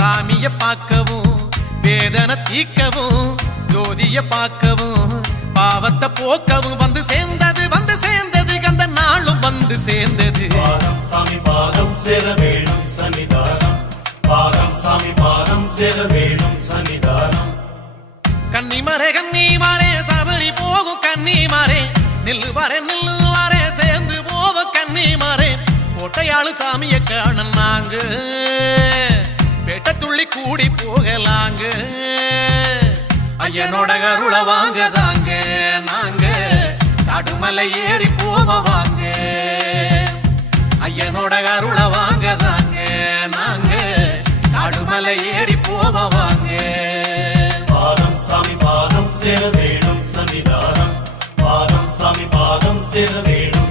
சாமிய பார்க்கவும் வேதனை தீக்கவும் ஜோதிய பார்க்கவும் பாவத்தை போக்கவும் வந்து சேர்ந்தது கந்த நாளும் வந்து சேர்ந்தது. பாதம் சாமி பாதம் சேர வேணும் சன்னிதானம், பாதம் சாமி பாதம் சேர வேணும் சன்னிதானம். கன்னிமாரே சபரி போகும் கன்னிமாரே நில்லுவாரே சேர்ந்து போவோம் கன்னிமாரே. கோட்டையாளு சாமிய காண நாங்க பேட்ட துள்ளி கூடி போகலாங்க. ஐயனோட அருள வாங்க தாங்க நாங்க கடுமலை ஏறி போவோம் வாங்க. ஐயனோட அருள வாங்க தாங்க நாங்க கடுமலை ஏறி போவோம் வாங்க. பாதம் சாமி பாதம் சேர வேணும் சன்னிதானம், பாதம் சாமி பாதம் சேர வேணும்